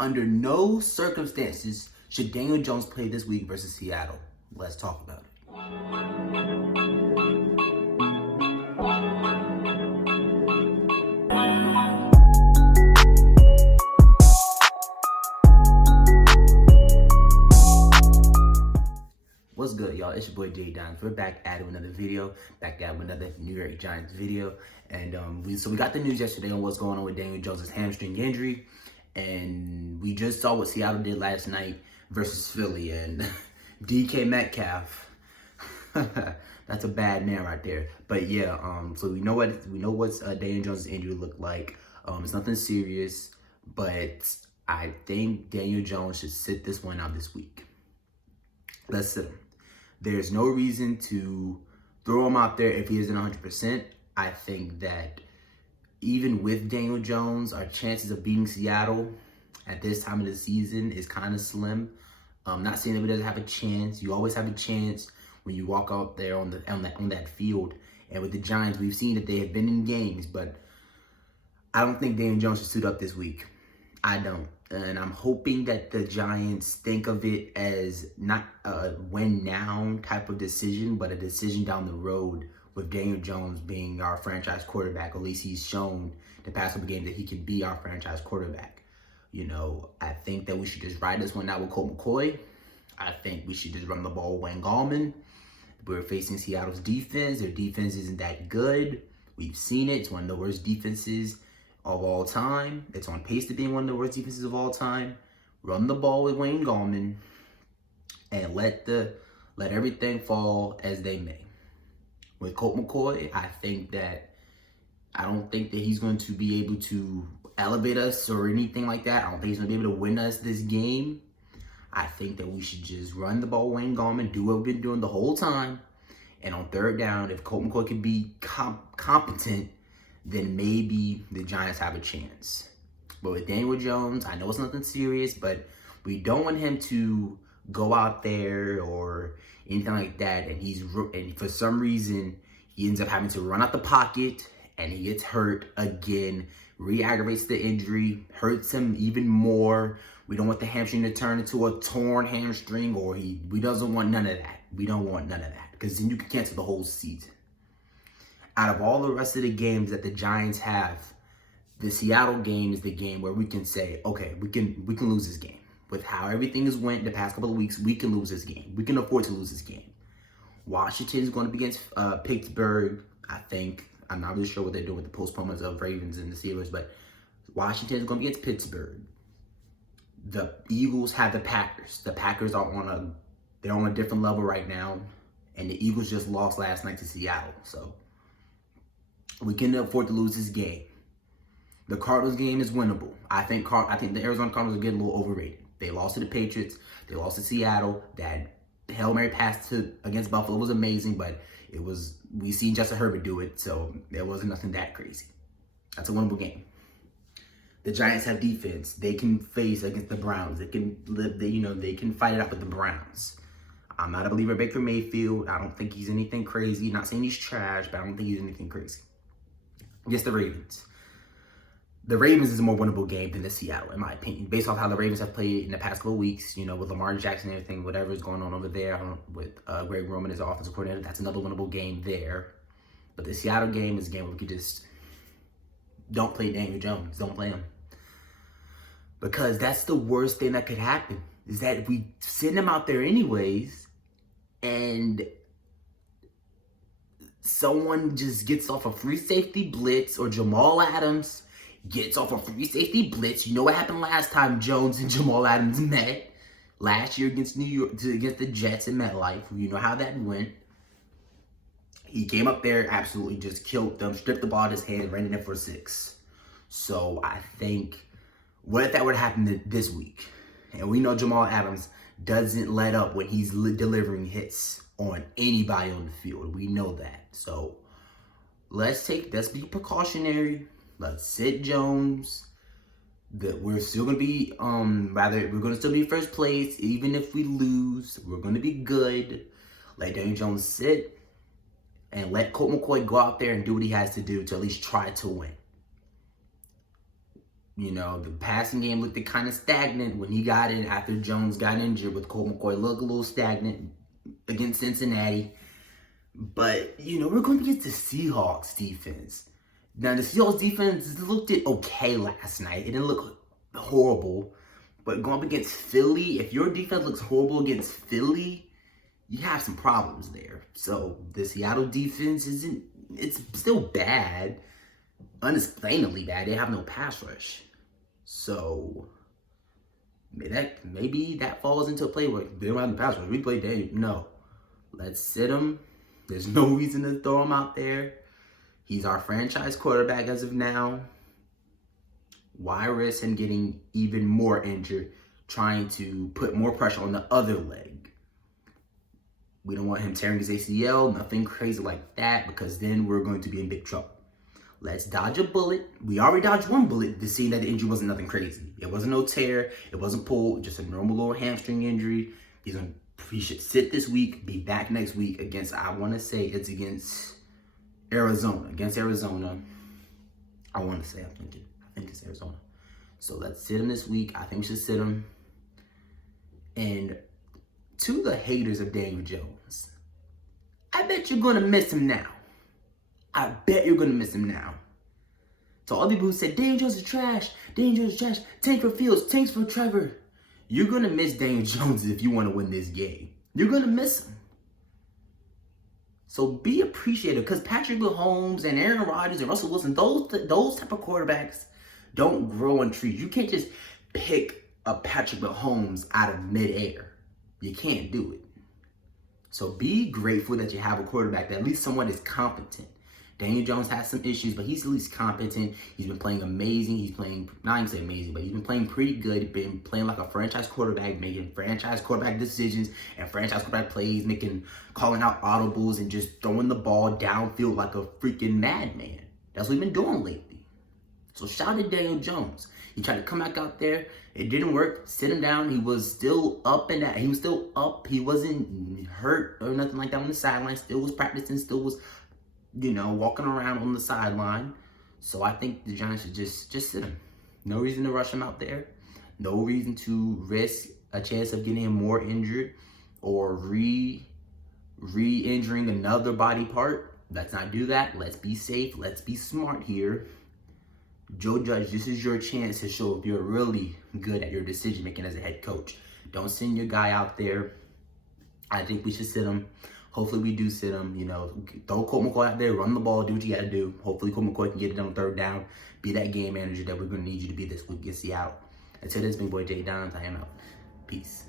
Under no circumstances should Daniel Jones play this week versus Seattle. Let's talk about it. What's good, y'all? It's your boy Jay Dons. We're back at it with another video, back at with another New York Giants video. And we got the news yesterday on what's going on with Daniel Jones' hamstring injury. And we just saw what Seattle did last night versus Philly. And DK Metcalf, that's a bad man right there. But yeah, so we know what's Daniel Jones' injury looked like. It's nothing serious, but I think Daniel Jones should sit this one out this week. Let's sit him. There's no reason to throw him out there if he isn't 100%. I think that even with Daniel Jones, our chances of beating Seattle at this time of the season is kind of slim. I'm not saying that he doesn't have a chance. You always have a chance when you walk out there on that field. And with the Giants, we've seen that they have been in games, but I don't think Daniel Jones should suit up this week. I don't. And I'm hoping that the Giants think of it as not a win now type of decision, but a decision down the road with Daniel Jones being our franchise quarterback. At least he's shown the past couple games that he can be our franchise quarterback. You know, I think that we should just ride this one out with Colt McCoy. I think we should just run the ball with Wayne Gallman. We're facing Seattle's defense. Their defense isn't that good. We've seen it. It's one of the worst defenses of all time. It's on pace to being one of the worst defenses of all time. Run the ball with Wayne Gallman and let everything fall as they may. With Colt McCoy, I don't think that he's going to be able to elevate us or anything like that. I don't think he's going to be able to win us this game. I think that we should just run the ball with Wayne Gallman, do what we've been doing the whole time. And on third down, if Colt McCoy can be competent, then maybe the Giants have a chance. But with Daniel Jones, I know it's nothing serious, but we don't want him to go out there or anything like that, and for some reason, he ends up having to run out the pocket, and he gets hurt again, re-aggravates the injury, hurts him even more. We don't want the hamstring to turn into a torn hamstring, we doesn't want none of that. We don't want none of that, because then you can cancel the whole season. Out of all the rest of the games that the Giants have, the Seattle game is the game where we can say, okay, we can lose this game. With how everything has went the past couple of weeks, we can lose this game. We can afford to lose this game. Washington is going to be against Pittsburgh, I think. I'm not really sure what they're doing with the postponements of Ravens and the Steelers, but Washington is going to be against Pittsburgh. The Eagles have the Packers. The Packers are on a different level right now, and the Eagles just lost last night to Seattle, so we can afford to lose this game. The Cardinals game is winnable. I think the Arizona Cardinals are getting a little overrated. They lost to the Patriots. They lost to Seattle. That Hail Mary pass against Buffalo was amazing, but we seen Justin Herbert do it, so there wasn't nothing that crazy. That's a winnable game. The Giants have defense. They can face against the Browns. They can fight it out with the Browns. I'm not a believer in Baker Mayfield. I don't think he's anything crazy. Not saying he's trash, but I don't think he's anything crazy. Against the Ravens. The Ravens is a more winnable game than the Seattle, in my opinion. Based off how the Ravens have played in the past couple of weeks, with Lamar Jackson and everything, whatever is going on over there with Greg Roman as offensive coordinator, that's another winnable game there. But the Seattle game is a game where we could just don't play Daniel Jones. Don't play him. Because that's the worst thing that could happen, is that if we send him out there anyways, and someone just gets off a free safety blitz, or Jamal Adams gets off a free safety blitz. You know what happened last time Jones and Jamal Adams met? Last year against against the Jets in MetLife. You know how that went. He came up there, absolutely just killed them, stripped the ball out of his hand, and ran it in for 6. So I think, what if that would happen this week? And we know Jamal Adams doesn't let up when he's delivering hits on anybody on the field. We know that. So let's be precautionary. Let's sit Jones. We're still gonna be we're gonna still be first place. Even if we lose, we're gonna be good. Let Daniel Jones sit and let Colt McCoy go out there and do what he has to do to at least try to win. You know, the passing game looked kind of stagnant when he got in after Jones got injured. With Colt McCoy looked a little stagnant against Cincinnati. But, you know, we're going against the Seahawks defense. Now, the Seahawks defense looked okay last night. It didn't look horrible. But going up against Philly, if your defense looks horrible against Philly, you have some problems there. So the Seattle defense it's still bad. Unexplainably bad. They have no pass rush. So maybe that falls into play where they don't have the pass rush. We play Daniel. No. Let's sit him. There's no reason to throw him out there. He's our franchise quarterback as of now. Why risk him getting even more injured, trying to put more pressure on the other leg? We don't want him tearing his ACL, nothing crazy like that, because then we're going to be in big trouble. Let's dodge a bullet. We already dodged one bullet to see that the injury wasn't nothing crazy. It wasn't no tear. It wasn't pulled. Just a normal little hamstring injury. He should sit this week, be back next week against, I want to say it's against Arizona. Against Arizona. I want to say, I think it's Arizona. So let's sit him this week. I think we should sit him. And to the haters of Daniel Jones, I bet you're going to miss him now. I bet you're going to miss him now. So all the people who said, Daniel Jones is trash, Daniel Jones is trash, tank for Fields, tanks for Trevor. You're going to miss Daniel Jones if you want to win this game. You're going to miss him. So be appreciative, because Patrick Mahomes and Aaron Rodgers and Russell Wilson, those type of quarterbacks don't grow on trees. You can't just pick a Patrick Mahomes out of midair. You can't do it. So be grateful that you have a quarterback that at least someone is competent. Daniel Jones has some issues, but he's at least competent. He's been playing amazing. He's playing, not even say amazing, but he's been playing pretty good. He's been playing like a franchise quarterback, making franchise quarterback decisions and franchise quarterback plays, calling out audibles and just throwing the ball downfield like a freaking madman. That's what he's been doing lately. So shout out to Daniel Jones. He tried to come back out there. It didn't work. Sit him down. He was still up and he was still up. He wasn't hurt or nothing like that on the sideline. Still was practicing. Still was, you know, walking around on the sideline. So I think the Giants should just sit him. No reason to rush him out there. No reason to risk a chance of getting him more injured or re-injuring another body part. Let's not do that. Let's be safe. Let's be smart here. Joe Judge, this is your chance to show if you're really good at your decision making as a head coach. Don't send your guy out there. I think we should sit him. Hopefully we do sit him. You know, throw Colt McCoy out there, run the ball, do what you got to do. Hopefully Colt McCoy can get it on third down. Be that game manager that we're going to need you to be this week against Seattle. Until this, big boy Jay Downs, I am out. Peace.